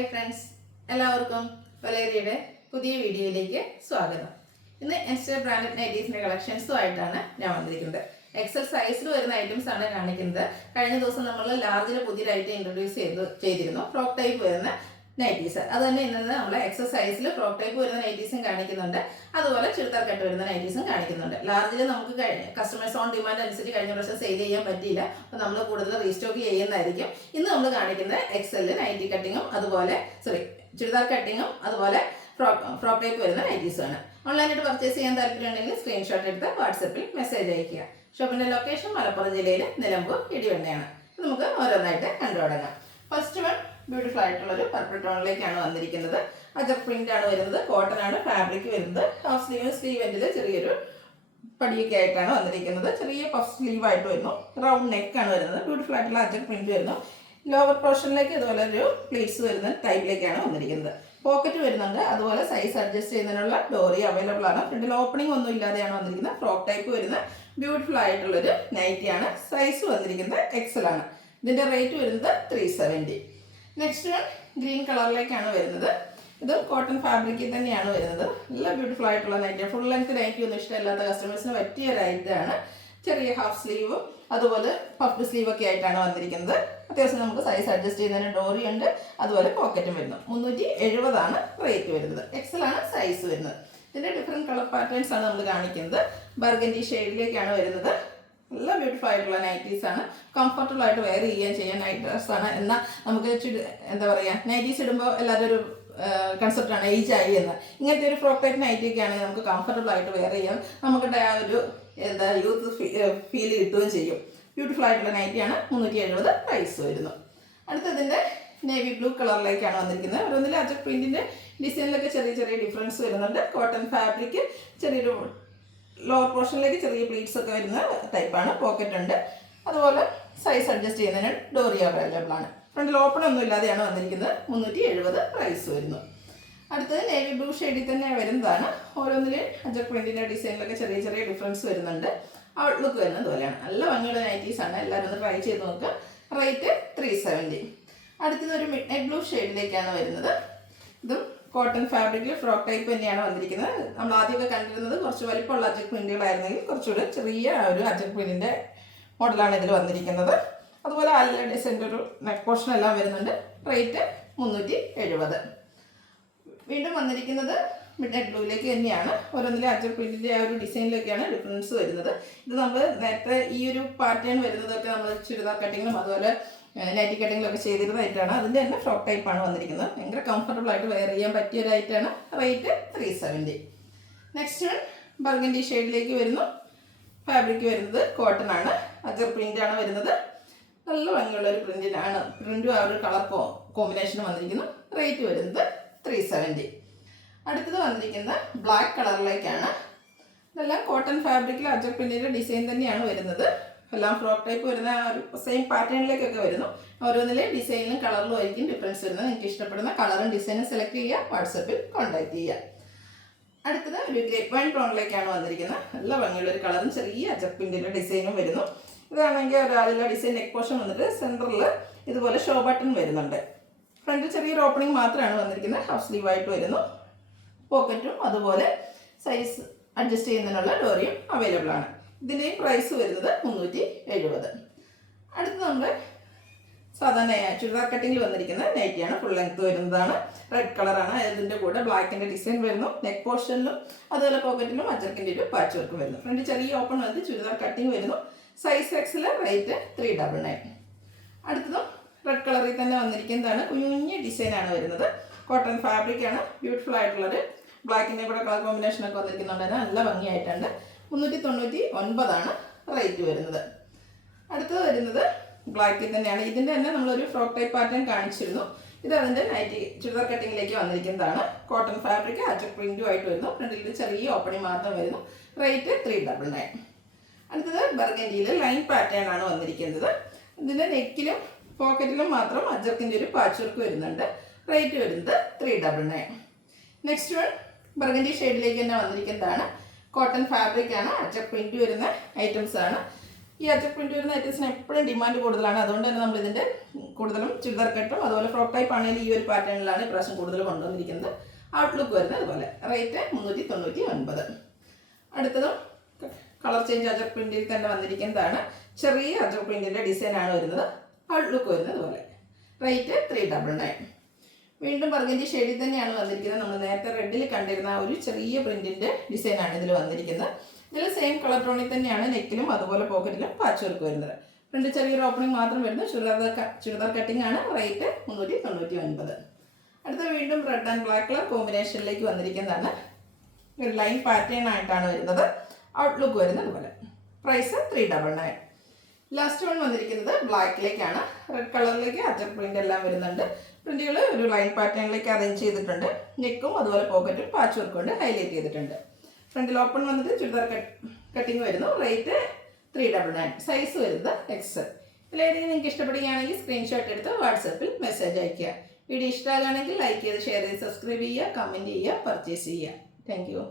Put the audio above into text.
Hi friends, എല്ലാവർക്കും വലേറിയുടെ പുതിയ വീഡിയോയിലേക്ക് സ്വാഗതം. ഇന്ന് എൻസ്റ്റർ ബ്രാൻഡഡ് നൈറ്റീസിൻ്റെ കളക്ഷൻസുമായിട്ടാണ് ഞാൻ വന്നിരിക്കുന്നത്. എക്സൽ സൈസിൽ വരുന്ന ഐറ്റംസ് ആണ് കാണിക്കുന്നത്. കഴിഞ്ഞ ദിവസം നമ്മൾ ലാർജിൽ പുതിയൊരു ഐറ്റം ഇൻട്രൊഡ്യൂസ് ചെയ്തിരുന്നു, ഫ്രോക്ക് ടൈപ്പ് വരുന്ന നൈറ്റീസ്. അത് തന്നെ ഇന്നത്തെ നമ്മൾ എക്സൽ സൈസിൽ ഫ്രോക്ക് ടൈപ്പ് വരുന്ന നൈറ്റീസും കാണിക്കുന്നുണ്ട്, അതുപോലെ ചുരിദാർ കട്ട് വരുന്ന നൈറ്റീസും കാണിക്കുന്നുണ്ട്. ലാർജിൽ നമുക്ക് കസ്റ്റമേഴ്സ് ഓൺ ഡിമാൻഡ് അനുസരിച്ച് കഴിഞ്ഞ പ്രാവശ്യം സെയിൽ ചെയ്യാൻ പറ്റിയില്ല, അപ്പോൾ നമ്മൾ കൂടുതൽ റീസ്റ്റോക്ക് ചെയ്യുന്നതായിരിക്കും. ഇന്ന് നമ്മൾ കാണിക്കുന്നത് എക്സലിൽ നൈറ്റി കട്ടിങ്ങും അതുപോലെ ചുരിദാർ കട്ടിങ്ങും അതുപോലെ ഫ്രോക്ക് ടൈപ്പ് വരുന്ന നൈറ്റീസുമാണ്. ഓൺലൈനായിട്ട് പർച്ചേസ് ചെയ്യാൻ താല്പര്യമുണ്ടെങ്കിൽ സ്ക്രീൻഷോട്ട് എടുത്ത് വാട്സപ്പിൽ മെസ്സേജ് അയയ്ക്കുക. ഷോപ്പിൻ്റെ ലൊക്കേഷൻ മലപ്പുറം ജില്ലയിൽ നിലമ്പൂർ ഇടിവണ്ണയാണ്. നമുക്ക് ഓരോന്നായിട്ട് കണ്ടു തുടങ്ങാം. ഫസ്റ്റ് വൺ ബ്യൂട്ടിഫുൾ ആയിട്ടുള്ളൊരു പർപ്പിൾ ടോണിലേക്കാണ് വന്നിരിക്കുന്നത്. അജർ പ്രിന്റ് ആണ് വരുന്നത്, കോട്ടൺ ആണ് ഫാബ്രിക് വരുന്നത്. ഹാഫ് സ്ലീവ് എൻഡിൽ ചെറിയൊരു പടിയൊക്കെ ആയിട്ടാണ് വന്നിരിക്കുന്നത്. ചെറിയ പഫ് സ്ലീവ് ആയിട്ട് വരുന്നു. റൗണ്ട് നെക്ക് ആണ് വരുന്നത്. ബ്യൂട്ടിഫുൾ ആയിട്ടുള്ള അജർ പ്രിന്റ് വരുന്നു. ലോവർ പോർഷനിലേക്ക് ഇതുപോലെ ഒരു പ്ലീറ്റ്സ് വരുന്ന ടൈപ്പിലേക്കാണ് വന്നിരിക്കുന്നത്. പോക്കറ്റ് വരുന്നുണ്ട്, അതുപോലെ സൈസ് അഡ്ജസ്റ്റ് ചെയ്യുന്നതിനുള്ള ഡോറി അവൈലബിൾ ആണ്. ഫ്രണ്ടിൽ ഓപ്പണിംഗ് ഒന്നും ഇല്ലാതെയാണ് വന്നിരിക്കുന്നത്. ഫ്രോക്ക് ടൈപ്പ് വരുന്ന ബ്യൂട്ടിഫുൾ ആയിട്ടുള്ളൊരു നൈറ്റിയാണ്. സൈസ് വന്നിരിക്കുന്നത് എക്സൽ ആണ്. ഇതിൻ്റെ റേറ്റ് വരുന്നത് 370. നെക്സ്റ്റ് വൺ ഗ്രീൻ കളറിലേക്കാണ് വരുന്നത്. ഇത് കോട്ടൺ ഫാബ്രിക്കിൽ തന്നെയാണ് വരുന്നത്. നല്ല ബ്യൂട്ടിഫുൾ ആയിട്ടുള്ള നൈറ്റി. ഫുൾ ലെങ്ത് നൈറ്റി ഒന്നും ഇഷ്ടമില്ലാത്ത കസ്റ്റമേഴ്സിന് പറ്റിയ ഒരു ഐറ്റമാണ്. ചെറിയ ഹാഫ് സ്ലീവും അതുപോലെ പഫ് സ്ലീവൊക്കെ ആയിട്ടാണ് വന്നിരിക്കുന്നത്. അത്യാവശ്യം നമുക്ക് സൈസ് അഡ്ജസ്റ്റ് ചെയ്യുന്നതിന് ഡോറി ഉണ്ട്, അതുപോലെ പോക്കറ്റും വരുന്നു. 370 റേറ്റ് വരുന്നത്. എക്സൽ ആണ് സൈസ് വരുന്നത്. ഇതിൻ്റെ ഡിഫറെൻറ്റ് കളർ പാറ്റേൺസ് ആണ് നമ്മൾ കാണിക്കുന്നത്. ബർഗൻഡി ഷെയ്ഡിലേക്കാണ് വരുന്നത്. നല്ല ബ്യൂട്ടിഫുൾ ആയിട്ടുള്ള നൈറ്റീസ് ആണ്. കംഫർട്ടബിൾ ആയിട്ട് വെയർ ചെയ്യാൻ നൈറ്റ് ഡ്രസ്സാണ്. എന്നാൽ നമുക്ക് എന്താ പറയുക, നൈറ്റീസ് ഇടുമ്പോൾ എല്ലാവരും ഒരു കൺസെപ്റ്റാണ് ഏജ് ആയി എന്ന്. ഇങ്ങനത്തെ ഒരു ഫ്രോക്ക് ടൈപ്പ് നൈറ്റിയൊക്കെ ആണെങ്കിൽ നമുക്ക് കംഫർട്ടബിൾ ആയിട്ട് വെയർ ചെയ്യാം. നമുക്കിടെ ആ ഒരു യൂത്ത് ഫീൽ കിട്ടുകയും ചെയ്യും. ബ്യൂട്ടിഫുൾ ആയിട്ടുള്ള നൈറ്റിയാണ്. 370 പ്രൈസ് വരുന്നു. അടുത്തതിൻ്റെ നേവി ബ്ലൂ കളറിലേക്കാണ് വന്നിരിക്കുന്നത്. ഓരോന്നിൽ അജർ പ്രിന്റിൻ്റെ ഡിസൈനിലൊക്കെ ചെറിയ ഡിഫറൻസ് വരുന്നുണ്ട്. കോട്ടൺ ഫാബ്രിക്, ചെറിയൊരു ലോവർ പോർഷനിലേക്ക് ചെറിയ പ്ലീറ്റ്സ് ഒക്കെ വരുന്ന ടൈപ്പാണ്. പോക്കറ്റ് ഉണ്ട്, അതുപോലെ സൈസ് അഡ്ജസ്റ്റ് ചെയ്യുന്നതിന് ഡോറി അവൈലബിൾ ആണ്. ഫ്രണ്ടിൽ ഓപ്പൺ ഒന്നും ഇല്ലാതെയാണ് വന്നിരിക്കുന്നത്. 370 പ്രൈസ് വരുന്നു. അടുത്തത് നേവി ബ്ലൂ ഷെയ്ഡിൽ തന്നെ വരുന്നതാണ്. ഓരോന്നിൽ അജർ പ്രിന്റിൻ്റെ ഡിസൈനിലൊക്കെ ചെറിയ ഡിഫറൻസ് വരുന്നുണ്ട്. ഔട്ട്ലുക്ക് വരുന്നത് പോലെയാണ്. നല്ല ഭംഗിയുള്ള നൈറ്റീസാണ്. എല്ലാവരും ഒന്ന് ട്രൈ ചെയ്ത് നോക്കുക. റേറ്റ് 370. അടുത്തത് ഒരു മിഡ് നൈറ്റ് ബ്ലൂ ഷെയ്ഡിലേക്കാണ് വരുന്നത്. ഇതും കോട്ടൺ ഫാബ്രിക്കിൽ ഫ്രോക്ക് ടൈപ്പ് തന്നെയാണ് വന്നിരിക്കുന്നത്. നമ്മൾ ആദ്യമൊക്കെ കണ്ടിരുന്നത് കുറച്ച് വലിപ്പമുള്ള അജർ പ്രിന്റുകളായിരുന്നെങ്കിൽ കുറച്ചുകൂടി ചെറിയ ഒരു അജർ പ്രിന്റിൻ്റെ മോഡലാണ് ഇതിൽ വന്നിരിക്കുന്നത്. അതുപോലെ അല്ല ഡിസൈൻ്റെ ഒരു നെക്ക് പോർഷൻ എല്ലാം വരുന്നുണ്ട്. റേറ്റ് 370. വീണ്ടും വന്നിരിക്കുന്നത് മിഡ് നൈറ്റ് ബ്ലൂയിലേക്ക് തന്നെയാണ്. ഓരോന്നിലെ അജർ പ്രിന്റിൻ്റെ ആ ഒരു ഡിസൈനിലൊക്കെയാണ് ഡിഫറൻസ് വരുന്നത്. ഇത് നമ്മൾ നേരത്തെ ഈ ഒരു പാറ്റേൺ വരുന്നതൊക്കെ നമ്മൾ ചുരിദാർ കട്ടിങ്ങിലും അതുപോലെ നൈറ്റി കട്ടിങ്ങിലൊക്കെ ചെയ്തിരുന്നതായിട്ടാണ്. അതിൻ്റെ തന്നെ ഫ്രോക്ക് ടൈപ്പാണ് വന്നിരിക്കുന്നത്. ഭയങ്കര കംഫർട്ടബിൾ ആയിട്ട് വെയർ ചെയ്യാൻ പറ്റിയ ഒരു ഐറ്റമാണ്. റേറ്റ് 370. നെക്സ്റ്റ് വൺ ബർഗൻഡി ഷെയ്ഡിലേക്ക് വരുന്നു. ഫാബ്രിക് വരുന്നത് കോട്ടൺ ആണ്. അജർ പ്രിൻ്റാണ് വരുന്നത്. നല്ല ഭംഗിയുള്ളൊരു പ്രിൻറ്റിനാണ്. പ്രിൻറ്റും ആ ഒരു കളർ കോമ്പിനേഷനും വന്നിരിക്കുന്നു. റേറ്റ് വരുന്നത് 370. അടുത്തത് വന്നിരിക്കുന്നത് ബ്ലാക്ക് കളറിലേക്കാണ്. ഇതെല്ലാം കോട്ടൺ ഫാബ്രിക്കിൽ അജർ പ്രിന്റിൻ്റെ ഡിസൈൻ തന്നെയാണ് വരുന്നത്. എല്ലാം ഫ്രോക്ക് ടൈപ്പ് വരുന്ന ഒരു സെയിം പാറ്റേണിലേക്കൊക്കെ വരുന്നു. ഓരോന്നിലെ ഡിസൈനിലും കളറിലും ആയിരിക്കും ഡിഫറൻസ് വരുന്നത്. നിങ്ങൾക്ക് ഇഷ്ടപ്പെടുന്ന കളറും ഡിസൈനും സെലക്ട് ചെയ്യുക, വാട്സപ്പിൽ കോൺടാക്ട് ചെയ്യുക. അടുത്തത് ഒരു ഗ്രേപ്പ് വൈൻ ടോണിലേക്കാണ് വന്നിരിക്കുന്നത്. നല്ല ഭംഗിയുള്ളൊരു കളറും ചെറിയ അജർ പ്രിന്റിൻ്റെ ഡിസൈനും വരുന്നു. ഇതാണെങ്കിൽ ഒരാളുടെ ഡിസൈൻ നെക്ക് പോർഷൻ വന്നിട്ട് സെൻറ്ററിൽ ഇതുപോലെ ഷോ ബട്ടൺ വരുന്നുണ്ട്. ഫ്രണ്ടിൽ ചെറിയൊരു ഓപ്പണിംഗ് മാത്രമാണ് വന്നിരിക്കുന്നത്. ഹാഫ് സ്ലീവായിട്ട് വരുന്നു. പോക്കറ്റും അതുപോലെ സൈസ് അഡ്ജസ്റ്റ് ചെയ്യുന്നതിനുള്ള ഡോറിയും അവൈലബിൾ ആണ്. ഇതിൻ്റെയും പ്രൈസ് വരുന്നത് 370. അടുത്ത് നമ്മൾ സാധാരണ ചുരിദാർ കട്ടിങ്ങിൽ വന്നിരിക്കുന്ന നൈറ്റിയാണ്. ഫുൾ ലെങ്ത് വരുന്നതാണ്. റെഡ് കളറാണ്. അതിൻ്റെ കൂടെ ബ്ലാക്കിൻ്റെ ഡിസൈൻ വരുന്നു. നെക്ക് പോർഷനിലും അതുപോലെ പോക്കറ്റിലും അജർക്കിൻ്റെ ഒരു പാച്ച് വർക്കും വരുന്നു. ഫ്രണ്ട് ചെറിയ ഓപ്പൺ വന്ന് ചുരിദാർ കട്ടിങ് വരുന്നു. സൈസ് എക്സിൽ റേറ്റ് 399. അടുത്തതും റെഡ് കളറിൽ തന്നെ വന്നിരിക്കുന്നതാണ്. കുഞ്ഞു ഡിസൈനാണ് വരുന്നത്. കോട്ടൺ ഫാബ്രിക്കാണ്. ബ്യൂട്ടിഫുൾ ആയിട്ടുള്ളൊരു ബ്ലാക്കിൻ്റെ കൂടെ കളർ കോമ്പിനേഷനൊക്കെ വന്നിരിക്കുന്നുണ്ട്. നല്ല ഭംഗിയായിട്ടുണ്ട്. 399 റേറ്റ് വരുന്നത്. അടുത്തത് വരുന്നത് ബ്ലാക്കിൽ തന്നെയാണ്. ഇതിൻ്റെ തന്നെ നമ്മളൊരു ഫ്രോക്ക് ടൈപ്പ് പാറ്റേൺ കാണിച്ചിരുന്നു. ഇത് അതിൻ്റെ നൈറ്റി ചുരിദാർ കട്ടിങ്ങിലേക്ക് വന്നിരിക്കുന്നതാണ്. കോട്ടൺ ഫാബ്രിക് അജർ പ്രിൻറ്റും ആയിട്ട് വരുന്നു. ഫ്രണ്ടിൽ ചെറിയ ഓപ്പണിംഗ് മാത്രം വരുന്നു. റേറ്റ് 399. അടുത്തത് ബർഗൻഡിയിൽ ലൈൻ പാറ്റേൺ ആണ് വന്നിരിക്കുന്നത്. ഇതിൻ്റെ നെക്കിലും പോക്കറ്റിലും മാത്രം അജർക്കിൻ്റെ ഒരു പാച്ച് വർക്ക് വരുന്നുണ്ട്. റേറ്റ് വരുന്നത് 399. നെക്സ്റ്റ് വൺ ബർഗൻഡി ഷെയ്ഡിലേക്ക് തന്നെ വന്നിരിക്കുന്നതാണ്. കോട്ടൺ ഫാബ്രിക് ആണ്. അജർ പ്രിന്റ് വരുന്ന ഐറ്റംസ് ആണ്. ഈ അജക് പ്രിന്റ് വരുന്ന ഐറ്റംസിന് എപ്പോഴും ഡിമാൻഡ് കൂടുതലാണ്. അതുകൊണ്ട് തന്നെ നമ്മൾ ഇതിൻ്റെ കൂടുതലും ചുരിദാർ കട്ടും അതുപോലെ ഫ്രോക്ക് ടൈപ്പ് ആണെങ്കിൽ ഈ ഒരു പാറ്റേണിലാണ് ഇപ്രാവശ്യം കൂടുതൽ കൊണ്ടുവന്നിരിക്കുന്നത്. ഔട്ട്ലുക്ക് വരുന്നത് അതുപോലെ. റേറ്റ് 399. അടുത്തതും കളർ ചേഞ്ച് അജക് പ്രിന്റിൽ തന്നെ വന്നിരിക്കുന്നതാണ്. ചെറിയ അജക് പ്രിന്റിൻ്റെ ഡിസൈനാണ് വരുന്നത്. ഔട്ട്ലുക്ക് വരുന്നത് അതുപോലെ. റേറ്റ് 399. വീണ്ടും ബർഗൻഡി ഷെയ്ഡിൽ തന്നെയാണ് വന്നിരിക്കുന്നത്. നമ്മൾ നേരത്തെ റെഡിൽ കണ്ടിരുന്ന ഒരു ചെറിയ പ്രിന്റിൻ്റെ ഡിസൈനാണ് ഇതിൽ വന്നിരിക്കുന്നത്. ഇതിൽ സെയിം കളർ ടോണിൽ തന്നെയാണ് നെക്കിലും അതുപോലെ പോക്കറ്റിലും പാച്ച് വർക്ക് വരുന്നത്. ഫ്രണ്ട് ചെറിയൊരു ഓപ്പണിംഗ് മാത്രം വരുന്നു. ചുരിദാർ കട്ടിംഗ് ആണ്. റേറ്റ് 399. അടുത്ത വീണ്ടും റെഡ് ആൻഡ് ബ്ലാക്ക് കളർ കോമ്പിനേഷനിലേക്ക് വന്നിരിക്കുന്നതാണ്. ഒരു ലൈൻ പാറ്റേൺ ആയിട്ടാണ് വരുന്നത്. ഔട്ട്ലുക്ക് വരുന്നത് അതുപോലെ. പ്രൈസ് 399. ലാസ്റ്റ് വൺ വന്നിരിക്കുന്നത് ബ്ലാക്കിലേക്കാണ്. റെഡ് കളറിലേക്ക് അജക് പ്രിന്റ് എല്ലാം വരുന്നുണ്ട്. പ്രിന്റുകൾ ഒരു ലൈൻ പാറ്റേണിലേക്ക് അറേഞ്ച് ചെയ്തിട്ടുണ്ട്. നെക്കും അതുപോലെ പോക്കറ്റും പാച്ച് വർക്ക് കൊണ്ട് ഹൈലൈറ്റ് ചെയ്തിട്ടുണ്ട്. ഫ്രണ്ടിൽ ഓപ്പൺ വന്നിട്ട് ചുരിദാർ കട്ടിങ് വരുന്നു. റേറ്റ് 399. സൈസ് വരുന്നത് XL. ഇതിലേതെങ്കിലും നിങ്ങൾക്ക് ഇഷ്ടപ്പെടുകയാണെങ്കിൽ സ്ക്രീൻഷോട്ട് എടുത്ത് വാട്സാപ്പിൽ മെസ്സേജ് അയയ്ക്കുക. വീഡിയോ ഇഷ്ടമാകുകയാണെങ്കിൽ ലൈക്ക് ചെയ്ത് ഷെയർ ചെയ്ത് സബ്സ്ക്രൈബ് ചെയ്യുക, കമൻറ്റ് ചെയ്യുക, പർച്ചേസ് ചെയ്യുക. Thank you.